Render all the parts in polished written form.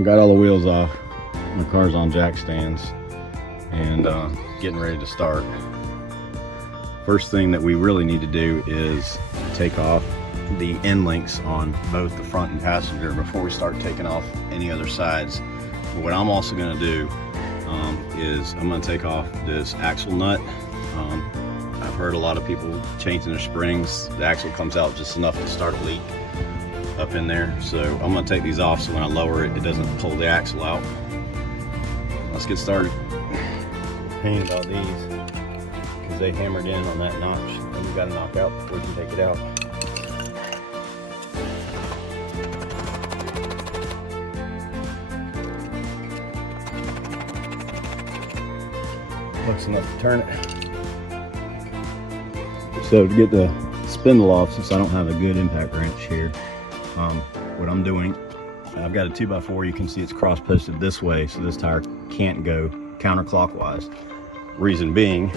I got all the wheels off. My car's on jack stands and getting ready to start. First thing that we really need to do is take off the end links on both the front and passenger before we start taking off any other sides. But what I'm also going to do is I'm going to take off this axle nut. I've heard a lot of people changing their springs. The axle comes out just enough to start a leak up in there. So I'm going to take these off so when I lower it, it doesn't pull the axle out. Let's get started. Pain about these because they hammered in on that notch and we got to knock out before we can take it out. Looks enough to turn it. So to get the spindle off, since I don't have a good impact wrench here, what I'm doing, I've got a 2x4. You can see it's cross posted this way, so this tire can't go counterclockwise. Reason being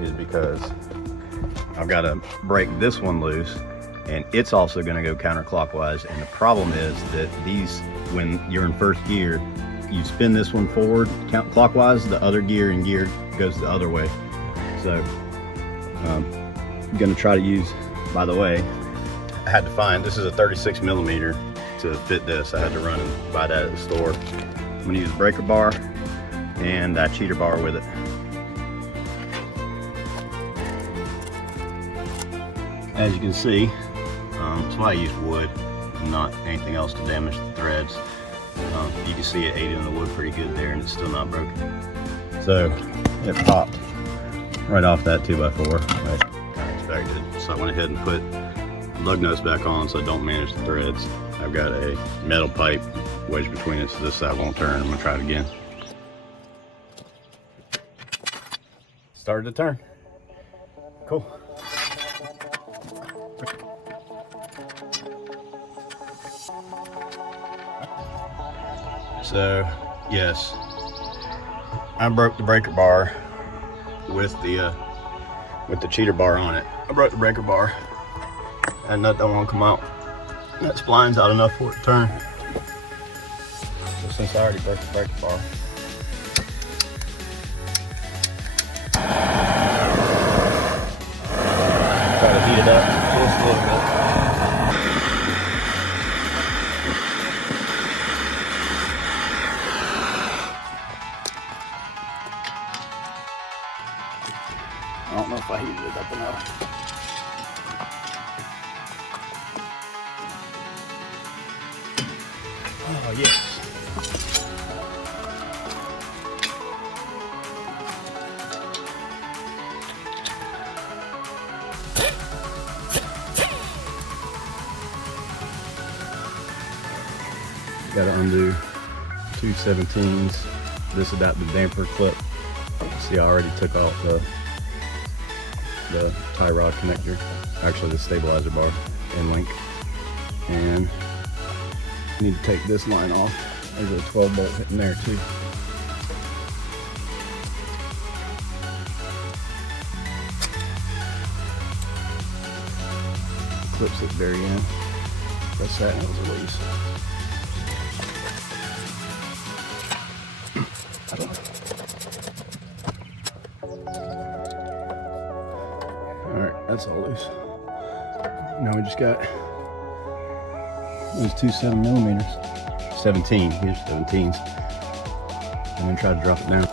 is because I've got to break this one loose and it's also going to go counterclockwise. And the problem is that these, when you're in first gear, you spin this one forward clockwise, the other gear in gear goes the other way. So I'm going to try to use, by the way, I had to find, this is a 36 millimeter to fit this. I had to run and buy that at the store. I'm going to use a breaker bar and that cheater bar with it. As you can see, that's why I used wood and not anything else to damage the threads. You can see it ate in the wood pretty good there and it's still not broken. So it popped right off that 2x4. I kind of expected. So I went ahead and put lug nuts back on so I don't manage the threads. I've got a metal pipe wedged between it so this side won't turn. I'm gonna try it again. Started to turn. Cool. So yes, I broke the breaker bar with the cheater bar on it. I broke the breaker bar. That nut don't want to come out. That spline's out enough for it to turn. So since I already broke the breaker bar, try to heat it up just a little bit. I don't know if I heated it up enough. Oh, yes. Got to undo 2 17s. This adaptive damper clip. See, I already took off the tie rod connector, actually the stabilizer bar end link, and I need to take this line off. There's a 12 bolt hitting there too. Clips at the very end. Press that and it was release. Alright, that's all loose. Now we just got those 2 7mm. 17, here's 17s. I'm gonna try to drop it down.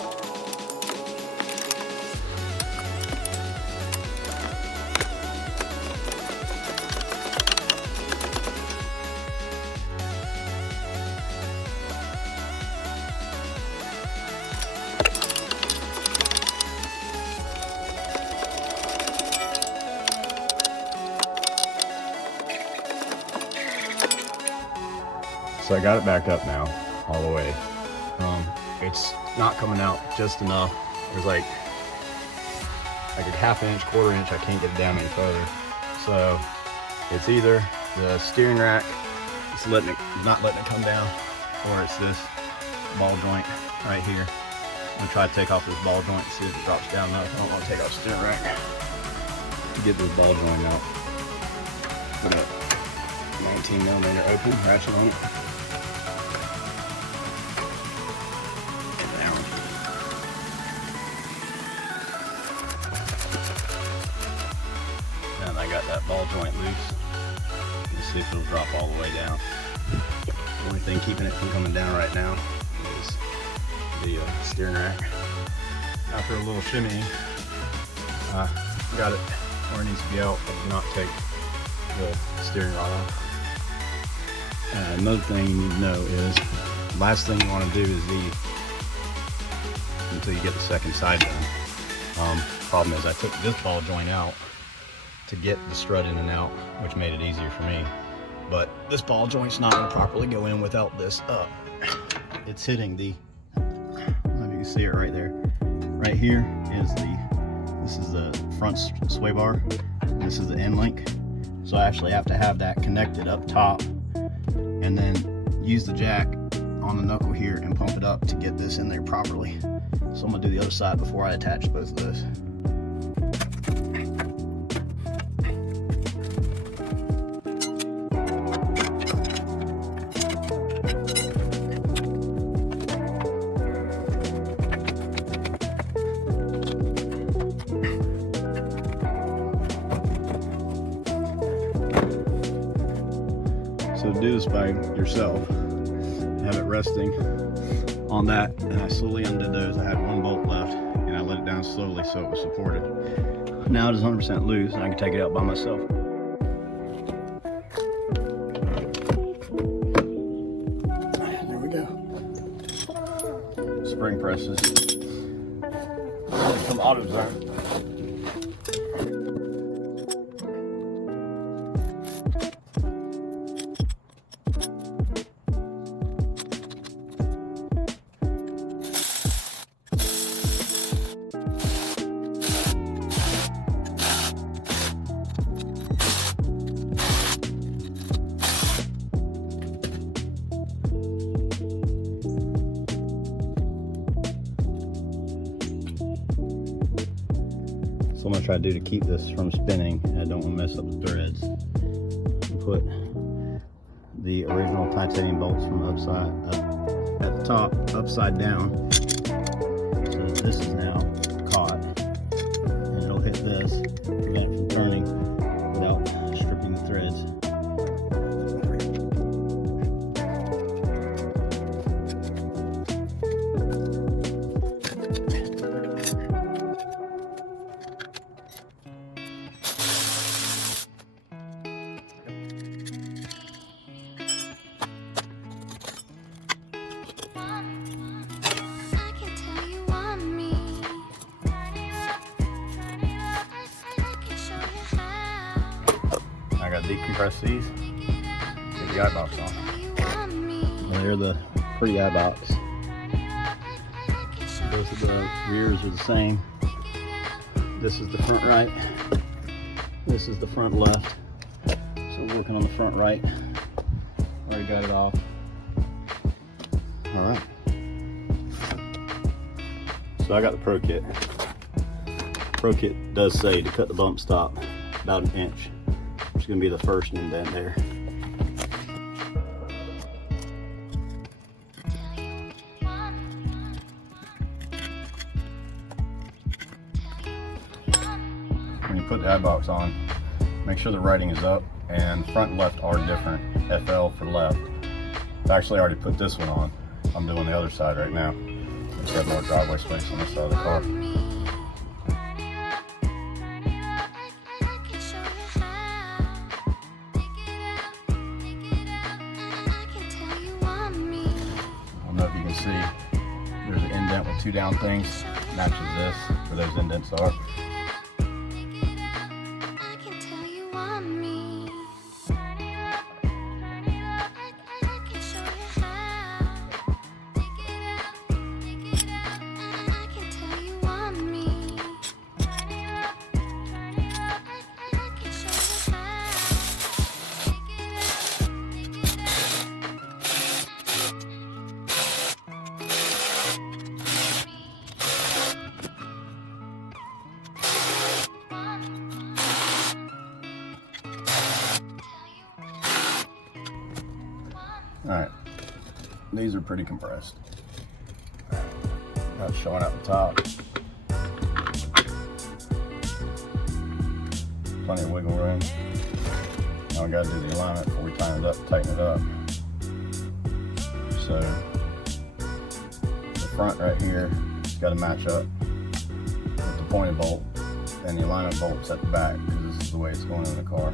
So I got it back up now, all the way. It's not coming out just enough. There's like a ½ inch, ¼ inch, I can't get it down any further. So it's either the steering rack is not letting it come down, or it's this ball joint right here. I'm gonna try to take off this ball joint and see if it drops down enough. I don't want to take off the steering rack. Get this ball joint out. Put a 19mm open ratchet on it. I got that ball joint loose. Let's see if it'll drop all the way down. The only thing keeping it from coming down right now is the steering rack. After a little shimmying, got it where it needs to be out, but did not take the steering rod off. Another thing you need to know is, last thing you want to do is these until you get the second side done. Problem is I took this ball joint out to get the strut in and out, which made it easier for me. But this ball joint's not going to properly go in without this up. It's hitting the, I don't know if you can see it right there. Right here is this is the front sway bar. This is the end link. So I actually have to have that connected up top and then use the jack on the knuckle here and pump it up to get this in there properly. So I'm gonna do the other side before I attach both of those. So do this by yourself. Have it resting on that, and I slowly undid those. I had one bolt left, and I let it down slowly so it was supported. Now it is 100% loose, and I can take it out by myself. There we go. Spring presses. Some autos there. So I'm going to try to do to keep this from spinning, and I don't want to mess up the threads. Put the original titanium bolts from up at the top upside down, so that this is now caught, and it'll hit this to prevent it from turning without stripping the threads. I got to decompress these, get the eye box on. Well, they're the pretty eye box. Both of the rears are the same. This is the front right. This is the front left. So we're working on the front right. Already got it off. All right. So I got the Pro Kit. Pro Kit does say to cut the bump stop about 1 inch. It's going to be the first indent there. When you put the eye box on, make sure the writing is up, and front and left are different. FL for left. I actually already put this one on. I'm doing the other side right now. Just have more driveway space on this side of the car. See, there's an indent with 2 down things, matches this, where those indents are. Alright, these are pretty compressed. That's showing out the top. plenty of wiggle room. Now we got to do the alignment before we tighten it up. So the front right here has got to match up with the pointed bolt, and the alignment bolt's at the back because this is the way it's going in the car.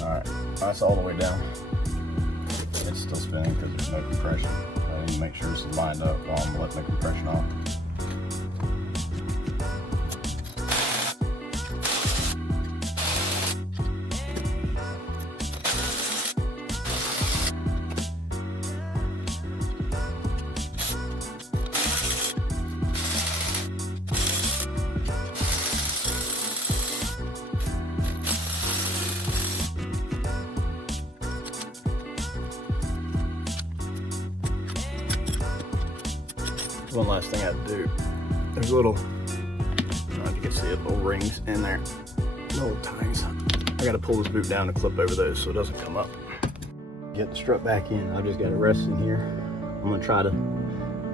Alright, that's all the way down. It's still spinning because there's no compression. I need to make sure this is lined up while I'm letting the compression off. One last thing I have to do. There's little, I don't know if you can see it, little rings in there, little tines. I got to pull this boot down to clip over those so it doesn't come up. Get the strut back in. I've just got it resting in here. I'm gonna try to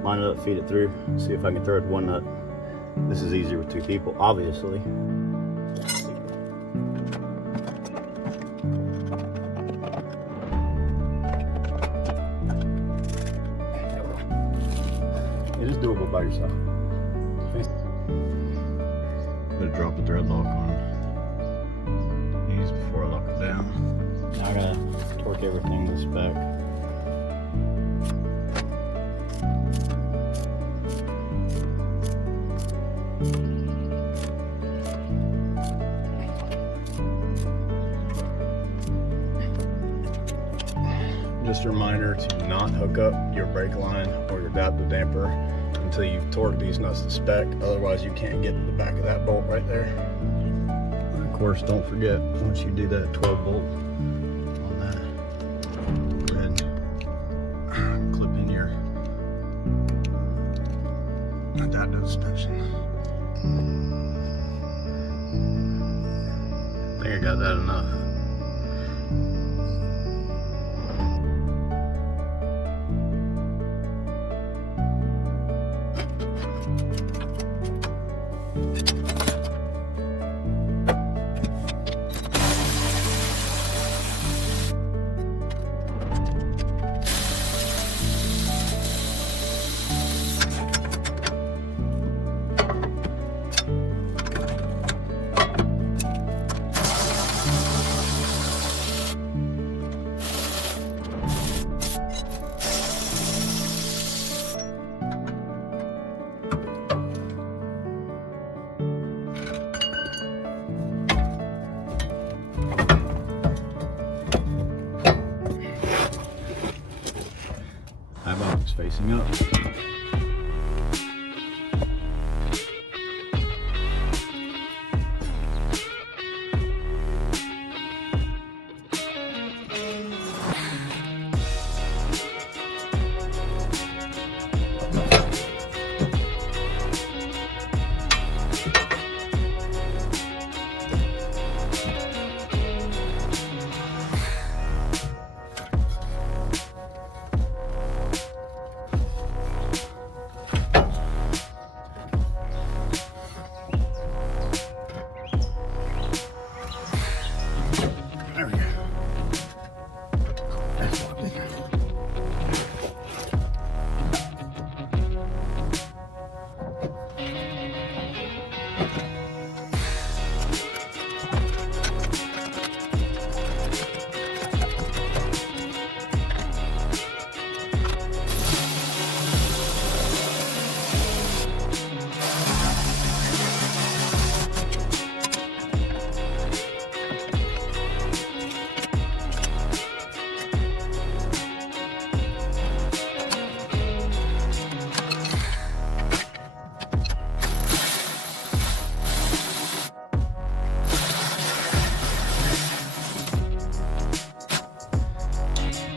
line it up, feed it through, see if I can throw it one nut. This is easier with two people, obviously. It is doable by yourself. Better drop the thread lock on these before I lock it down. Now I gotta torque everything to spec. Just a reminder to not hook up your brake line or your adaptive damper until you've torqued these nuts to spec. Otherwise you can't get to the back of that bolt right there. And of course, don't forget, once you do that 12 bolt on that, go ahead and clip in your adaptive suspension. I think I got that enough. Eibach is facing up.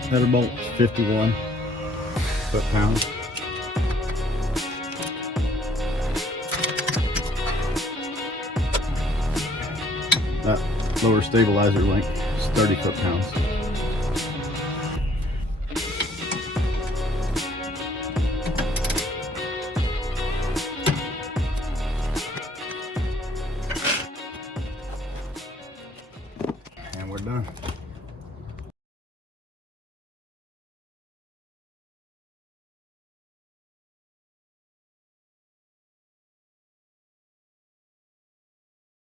Header bolt 51 foot-pounds. lower stabilizer link is 30 foot-pounds.